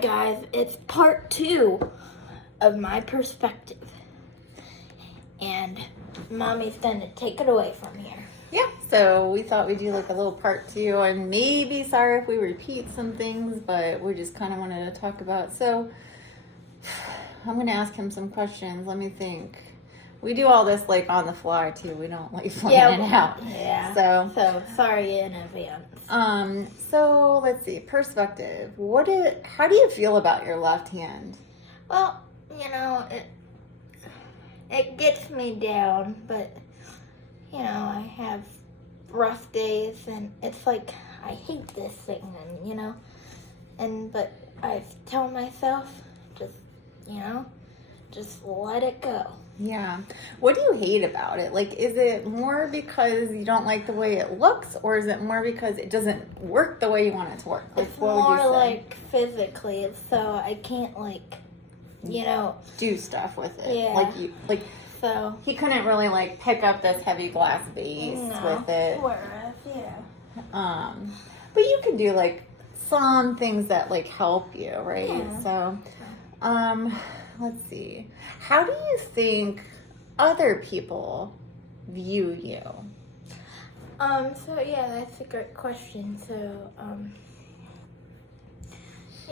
Guys, it's part 2 of my perspective, and Mommy's gonna take it away from here. Yeah, so we thought we'd do like a little part 2, and maybe sorry if we repeat some things, but we just kind of wanted to talk about. So I'm gonna ask him some questions. Let me think. We do all this like on the fly too. We don't like plan it out. Yeah. So sorry in advance. So let's see. Perspective. How do you feel about your left hand? Well, it gets me down, but I have rough days, and it's like I hate this thing, and but I tell myself just let it go. Yeah. What do you hate about it? Like, is it more because you don't like the way it looks, or is it more because it doesn't work the way you want it to work? Like, It's what would you more say? like physically, so I can't Do stuff with it. Yeah. So he couldn't really like pick up this heavy glass vase with it. Whereas, But you can do like some things that like help you, right? Yeah. So, let's see. How do you think other people view you? So yeah, that's a great question. So,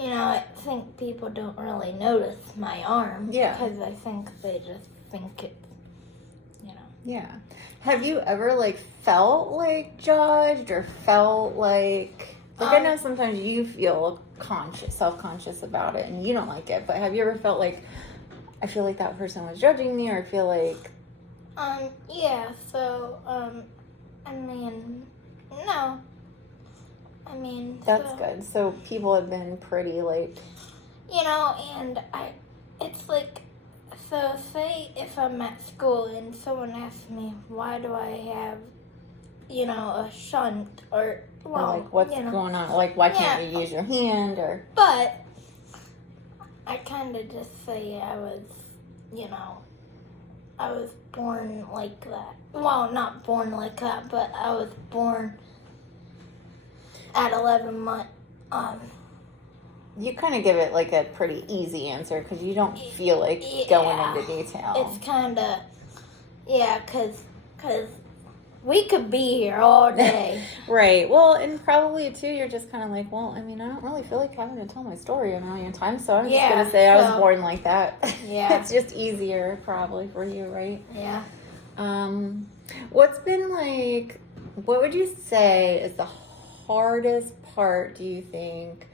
I think people don't really notice my arm. Yeah. Because I think they just think it's, Yeah. Have you ever like felt like judged or felt like I know sometimes you feel self-conscious about it and you don't like it, but have you ever felt like I feel like that person was judging me, or I feel like yeah, so, I mean, no. I mean, that's good. So people have been pretty like, and it's like, so say if I'm at school and someone asks me, why do I have, a shunt, or, well, like what's going on? Like, why can't you use your hand, or? But I kind of just say I was born like that. Well, not born like that, but I was born at 11 months. You kind of give it like a pretty easy answer because you don't feel like going into detail. It's kind of, because we could be here all day. Right. Well, and probably too, you're just kind of like, well, I mean, I don't really feel like having to tell my story a million times, so I'm just going to say I was born like that. Yeah. It's just easier probably for you, right? Yeah. What's been like, what would you say is the hardest part, do you think,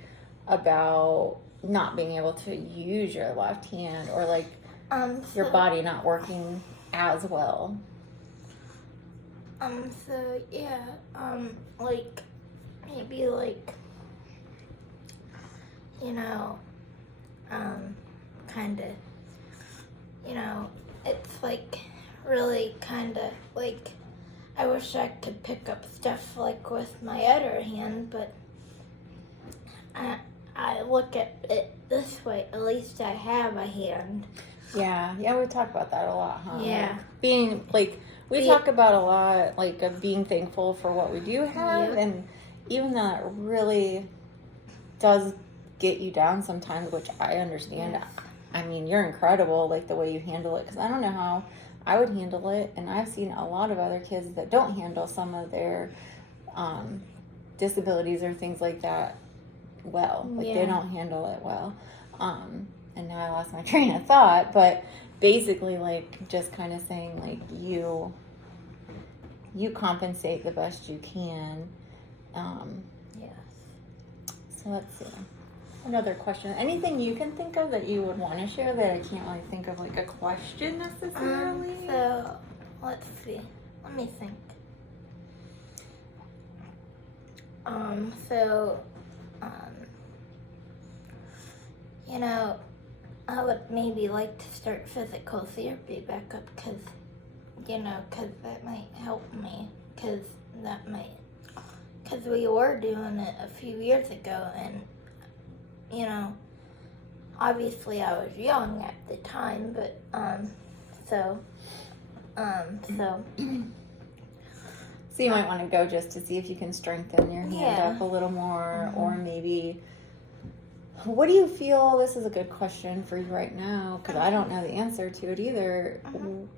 about not being able to use your left hand, or like your body not working as well? So yeah, like, maybe like, kind of, it's like really kind of like, I wish I could pick up stuff like with my other hand, but I look at it this way, at least I have a hand. Yeah, we talk about that a lot, huh? Yeah. Like being like, we talk about a lot like of being thankful for what we do have, Yep. and even though it really does get you down sometimes, which I understand. Yes. I mean, you're incredible, like the way you handle it, because I don't know how I would handle it, and I've seen a lot of other kids that don't handle some of their disabilities or things like that well. Like they don't handle it well. And now I lost my train of thought, but basically like just kind of saying like you compensate the best you can. Yes. So let's see. Another question. Anything you can think of that you would want to share that I can't really think of like a question necessarily? So let's see. Let me think. I would maybe like to start physical therapy back up, because that might help me, because we were doing it a few years ago, and, obviously I was young at the time, but, so So you might want to go just to see if you can strengthen your hand up a little more, or maybe What do you feel? This is a good question for you right now because I don't know the answer to it either.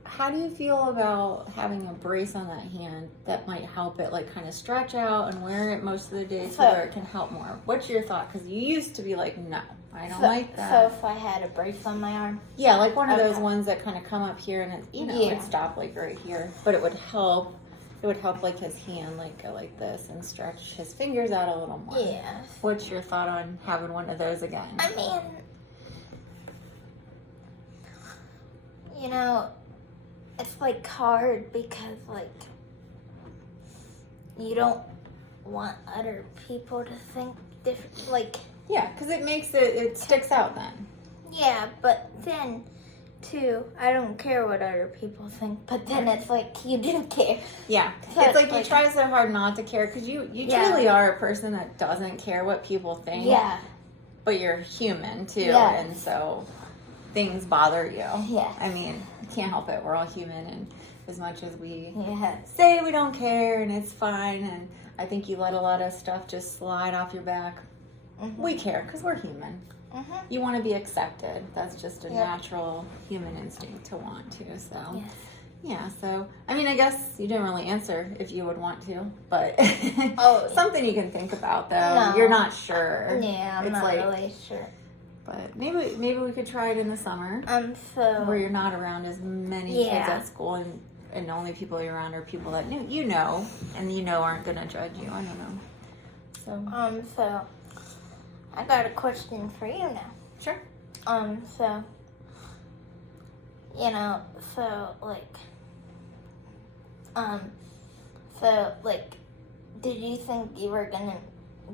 How do you feel about having a brace on that hand that might help it like kind of stretch out and wear it most of the day so where it can help more? What's your thought? Because you used to be like, no, I don't like that. So if I had a brace on my arm? Yeah, like one of those ones that kind of come up here and it, it'd stop like right here. But it would help. It would help like his hand like go like this and stretch his fingers out a little more. Yeah. What's your thought on having one of those again? I mean, you know, it's like hard because like you don't want other people to think different. Like, yeah, because it makes it sticks out then. Yeah, but then too, I don't care what other people think, but then it's like you do care. Yeah, So it's like you try so hard not to care because you truly are a person that doesn't care what people think. Yeah. But you're human too, Yeah. and so things bother you. Yeah. I mean, you can't help it. We're all human, and as much as we Yeah. say we don't care and it's fine, and I think you let a lot of stuff just slide off your back. Mm-hmm. We care because we're human. Mm-hmm. You want to be accepted. That's just a natural human instinct to want to. So, Yes. yeah. So, I mean, I guess you didn't really answer if you would want to, but something you can think about though. No. You're not sure. Yeah, I'm It's not like- really sure. But maybe we could try it in the summer So where you're not around as many kids Yeah. at school and the only people you're around are people that you know and aren't gonna judge you. I don't know. so I got a question for you now. Sure. So you know, did you think you were gonna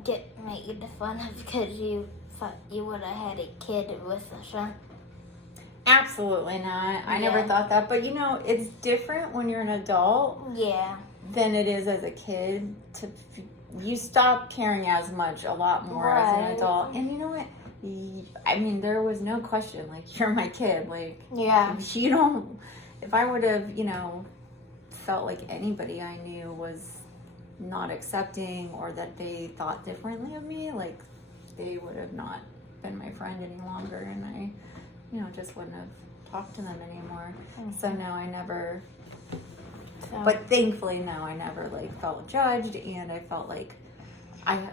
get made fun of because you thought you would have had a kid with a son? Absolutely not. I never Yeah. thought that. But it's different when you're an adult Yeah. than it is as a kid. You stop caring as much, a lot more as an Right. adult. And you know what? I mean, there was no question. Like, you're my kid. Like, Yeah. you don't. If I would have, felt like anybody I knew was not accepting or that they thought differently of me, like, they would have not been my friend any longer, and I, just wouldn't have talked to them anymore. So no, I never. But thankfully, no, I never like felt judged, and I felt like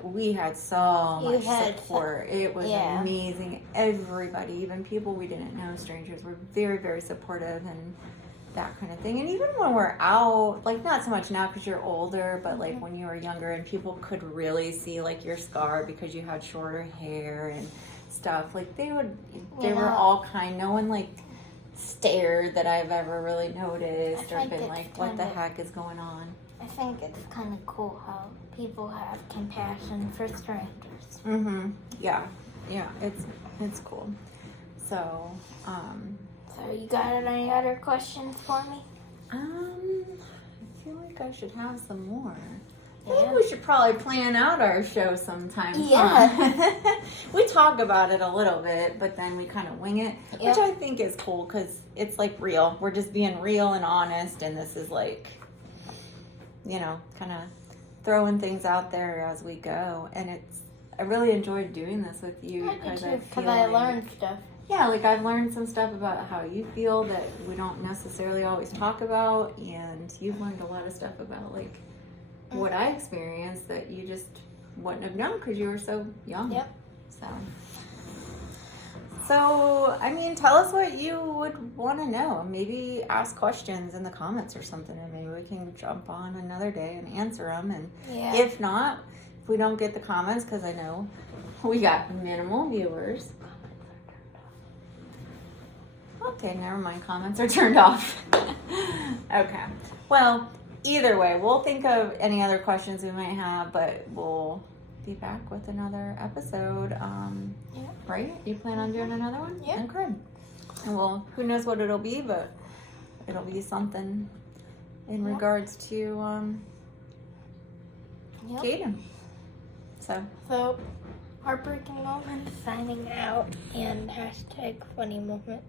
we had so You much had support. It was Yeah. amazing. Everybody, even people we didn't know, strangers, were very, very supportive and that kind of thing. And even when we're out, like not so much now because you're older, but like when you were younger and people could really see like your scar because you had shorter hair and stuff. Like they were all kind. No one like stared that I've ever really noticed or think been it's like, what the kind of- heck is going on? I think it's kind of cool how people have compassion for strangers. Mm-hmm. Yeah. It's cool. So, So you got any other questions for me? I feel like I should have some more. Yeah. Maybe we should probably plan out our show sometime. Yeah. Huh? We talk about it a little bit, but then we kind of wing it, Yep. which I think is cool because it's like real. We're just being real and honest, and this is like, kind of throwing things out there as we go. And I really enjoyed doing this with you because I learned stuff. Yeah, like I've learned some stuff about how you feel that we don't necessarily always talk about, and you've learned a lot of stuff about like what I experienced that you just wouldn't have known because you were so young. Yep. So, I mean, tell us what you would want to know. Maybe ask questions in the comments or something, and maybe we can jump on another day and answer them. And Yeah. if not, if we don't get the comments, because I know we got minimal viewers. Okay, never mind. Comments are turned off. Okay. Well, either way, we'll think of any other questions we might have, but we'll be back with another episode. Yeah. Right? You plan on doing another one? Yeah. Okay. And well, who knows what it'll be, but it'll be something in regards to Yep. Caden. So, Heartbreaking Moment signing out and #funny moment.